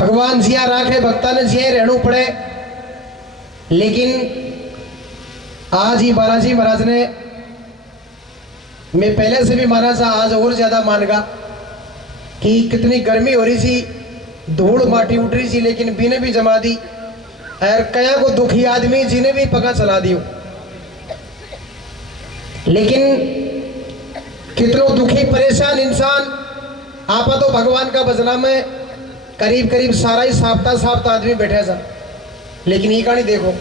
भगवान जिया राखे भक्ता ने जिये रहना पड़े। लेकिन आज ही बालाजी महाराज ने, मैं पहले से भी माना था, आज और ज्यादा मान गा कि कितनी गर्मी हो रही थी, धूल माटी उठ रही थी, लेकिन बीने भी जमा दी और कया को दुखी आदमी जिन्हें भी पका चला दियो। लेकिन कितनो दुखी परेशान इंसान, आपा तो भगवान का भजना में करीब करीब सारा ही साफ्ता आदमी बैठा था, लेकिन ये कहानी देखो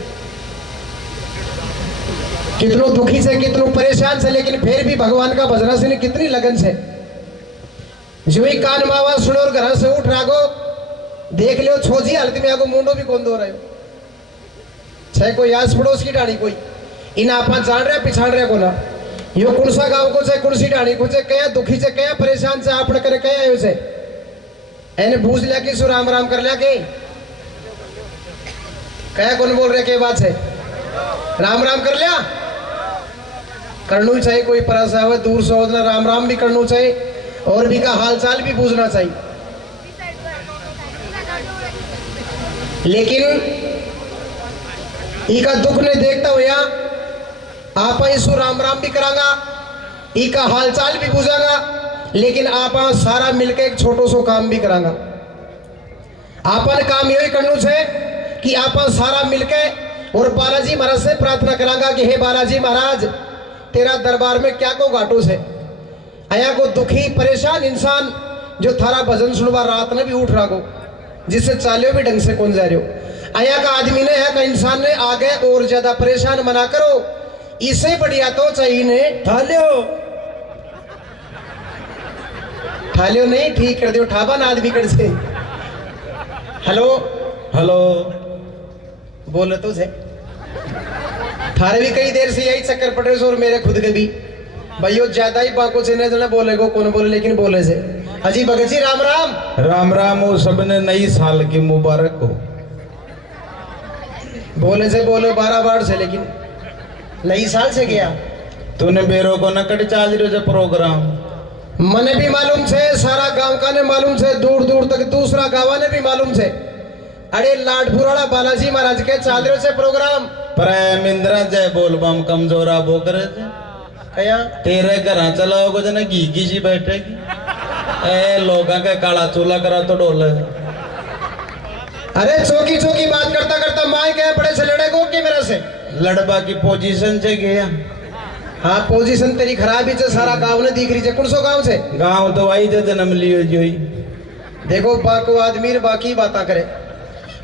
कितनो दुखी से, कितनो परेशान से, लेकिन फिर भी भगवान का भजना से कितनी लगन से। जो ही कान में आवाज सुनो और घर से उठ रागो, देख लो छोजी हालत में आगो मुंडो भी कौन दो रहे हो, चाहे कोई आस पड़ोस की डाणी कोई इन आपा जान रहे पिछाड़ रहे को ना, यो कौन सा गांव को चाहे कौन सी डाणी को चाहे कया दुखी से कया परेशान से आपने करे कया आयो से एने बूझ लिया कि सो राम राम कर लिया के कया कौन बोल रहे के बात है राम राम कर लिया, करना चाहिए। कोई परासा हुआ दूर से होना राम राम भी करना चाहिए और भी का हाल चाल भी पूछना चाहिए। लेकिन इका दुख ने देखता हुआ आप इसको राम राम भी करांगा, इका हाल चाल भी पूछांगा, लेकिन आप सारा मिलकर एक छोटो सो काम भी करांगा। आपन काम यही करना है कि आप सारा मिलकर और बालाजी महाराज से प्रार्थना करांगा कि हे बालाजी महाराज, तेरा दरबार में क्या को घाटो से आया को दुखी परेशान इंसान जो थारा भजन सुनवा रात ने भी उठ रहा को, जिससे चालियो भी ढंग से कौन जा रहे हो, आया का आदमी ने है का इंसान ने आगे और ज्यादा परेशान मना करो, इससे बढ़िया तो चाहिए ने ठालियो नहीं ठीक कर दियो ठाबा ना आदमी कर से। हेलो हेलो बोले तो से थारे भी कई देर से यही चक्कर पड़ रहे और मेरे खुद के भी भाइयों ज्यादा ही बाको से न बोले को कौन बोले, लेकिन बोले से अजी भगत जी राम राम। राम राम हो सबने नई साल की मुबारक हो। बोले से बोलो 12 बार से, लेकिन नई साल से गया तूने बेरो को न कट चाल रहे जो प्रोग्राम मने भी मालूम से, सारा गांव का ने मालूम से, दूर दूर तक दूसरा गाँव ने भी मालूम से। अरे लाडपुराड़ा बालाजी महाराज के चाल रहे से प्रोग्राम प्रेम इंदिरा जय बोल बम कमजोरा बो करे कया तेरे घर चलाओगे जना घी घी सी बैठेगी ए लोगों का काला चूल्हा करा तो डोले। अरे चौकी चौकी बात करता करता माए के बड़े से लड़े को कि मेरे से लड़बा की पोजीशन से गया। हाँ पोजीशन तेरी खराब ही से, सारा गांव ने दिख रही है। कौन सो गांव से? गांव तो वही जो जन्म लियो जो ही देखो बाको आदमी बाकी बातें करे,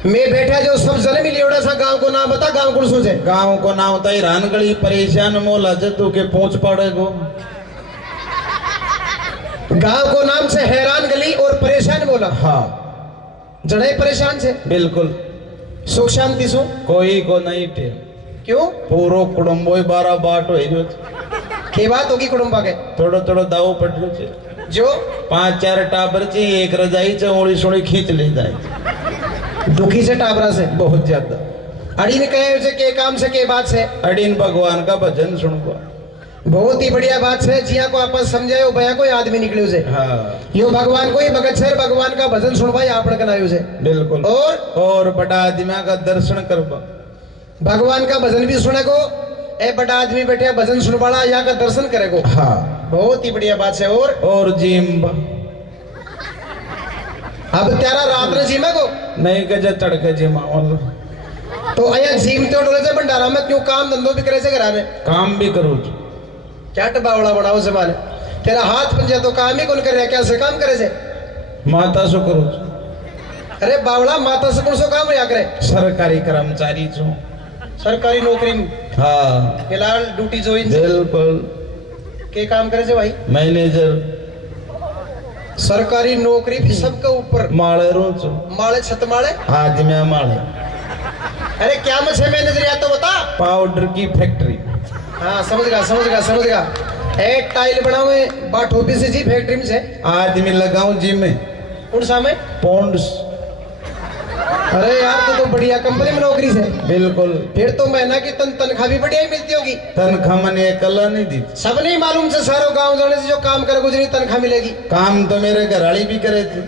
मैं बैठा जो सब जन्म ही लियोड़ा सा गांव को नाम बता, गांव कौन सो से? गांव को नाम होता है रानगढ़ी परेशान मोला जतू के पहुंच पड़े गो। गांव को नाम से हैरान गली और परेशान बोला। हाँ जड़े परेशान से बिल्कुल सुख शांति सो कोई को नहीं थे। क्यों? पूरो कुटुंबो 12 बाट हो जो के बात होगी कुटुंबा के थोड़ो थोड़ो दाव पड़ रहे जो 5-4 टाबर ची एक रजाई चौड़ी सोड़ी खींच ले जाए दुखी से टाबरा से बहुत ज्यादा। अड़ी ने कहे उसे के काम से के बात से अड़ीन भगवान का भजन सुनवा बहुत ही बढ़िया बात है। जिया को आपस समझाए भैया कोई आदमी निकले उसे हाँ यो भगवान को ही भगत सर भगवान का भजन सुनवाई आपने कनाई उसे बिल्कुल और बड़ा आदमी का दर्शन करवा भगवान का भजन भी सुने को ए बड़ा आदमी बैठे भजन सुनवाड़ा यहाँ का दर्शन करेगो। हाँ बहुत ही बढ़िया बात है। और जिम अब तेरा रात ने जिमा को नहीं गजा तड़के जिमा तो अया जिम तो डोले से भंडारा में क्यों काम धंधो भी करे से घराने काम भी करूँ क्या टबावड़ा बनाओ जमाने तेरा हाथ पंजा तो काम ही कौन कर रहा क्या से काम करे से माता सो करूँ। अरे बावड़ा माता से कौन सो काम या करे? सरकारी कर्मचारी छो सरकारी नौकरी हाँ फिलहाल ड्यूटी ज्वाइन बिल्कुल के काम करे से भाई मैनेजर सरकारी नौकरी भी सबके ऊपर माले रोचो माले छत माले आज मैं माले। अरे क्या मछे मैनेजर या तो बता। पाउडर की फैक्ट्री हाँ समझ गया ए टाइल बनावे बाठो भी से जी फैक्ट्री में से आदमी लगाऊं जिम में कौन सा में पौंड्स। अरे यार तो बढ़िया कंपनी में नौकरी से बिल्कुल फिर तो महीना की तनख्वाह भी बढ़िया ही मिलती होगी। तनख्वाह मैंने कला नहीं दी सब नहीं मालूम से सारो गांव जाने से जो काम करे कुछ नहीं तनख्वाह मिलेगी। काम तो मेरे घराली भी करे थे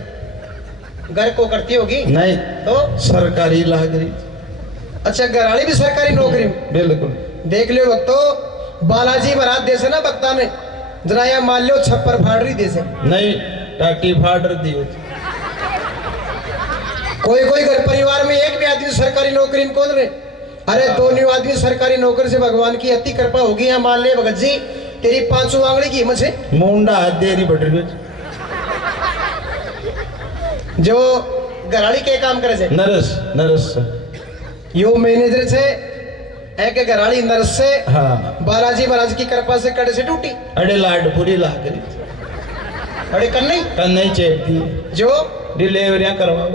घर को करती होगी नहीं तो सरकारी लाग रही। अच्छा घराली भी सरकारी नौकरी में। बिल्कुल। देख लियो भक्तो बालाजी महाराज देसे ना भक्ता ने जरा या मान लो छप्पर फाड़ रही देसे नहीं टाटी फाड़ दी। कोई कोई घर परिवार में एक भी आदमी सरकारी नौकरी में कौन रहे। अरे दोनों आदमी सरकारी नौकरी से भगवान की अति कृपा होगी। यहाँ मान ले भगत जी तेरी 500 आंगली की हिम्मत से मुंडा हाथ देरी बढ़ रही। जो घराली के काम करे से नरस नरस यो मैनेजर से एक घराली नर्स से हाँ बालाजी महाराज की कृपा से कड़े से टूटी। अरे लाड पूरी लाग रही। अरे कर नहीं कल नहीं चेप दी जो डिलीवरियां करवाओ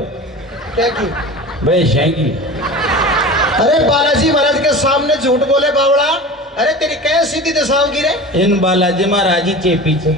क्या की। भाई शेंगी। अरे बालाजी महाराज के सामने झूठ बोले बावड़ा। अरे तेरी क्या सीधी दशाओं की रे। इन बालाजी महाराज ही चेपी से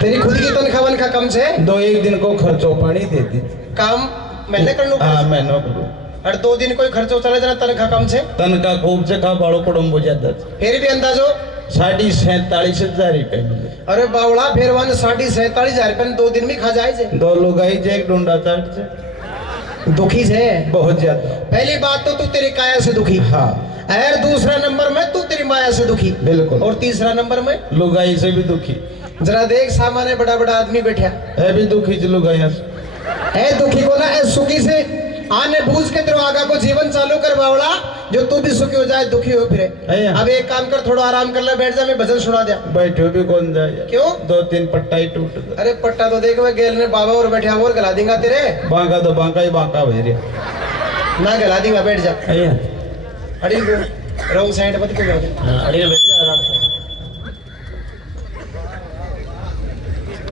तेरी खुद की तनख्वाह वनखा कम से 2-1 दिन को खर्चो पानी देती। काम मैंने कर लूं। हाँ मैं नो करूँ। और 2 दिन कोई खर्चो चले जाना तनख्वाह कम से तन का खूब से खा बाड़ो पड़म हो जाता। फिर भी अंदाजो 47,500 रुपए मिले। अरे बावड़ा फिर वन 47,500 रुपए 2 दिन में खा जाए जे। 2 लोग आई जे एक डोंडा चाट से दुखी से बहुत ज्यादा। पहली बात तो तू तेरी काया से दुखी। हाँ और दूसरा नंबर में तू तेरी माया से दुखी। बिल्कुल। और तीसरा नंबर में लुगाई से भी दुखी जरा देख सामान्य बड़ा बड़ा आदमी बैठा है भी दुखी ज लुगाई से। है दुखी को ना है सुखी से आने बूझ के तेरे आगा को जीवन चालू कर बावड़ा जो तू भी सुखी हो जाए दुखी हो फिरे। अब एक काम कर थोड़ा आराम कर ले बैठ जा मैं भजन सुना दिया। बैठे भी कौन जाए क्यों 2-3 पट्टा ही टूट गया। अरे पट्टा तो देख मैं गेल ने बाबा और बैठा और गला देंगे तेरे। बांका तो बांका ही बांका भे रे ना गला देंगे बैठ जा। अया अड़ी रॉन्ग साइड मत क्यों अड़ी बैठ जा आराम से।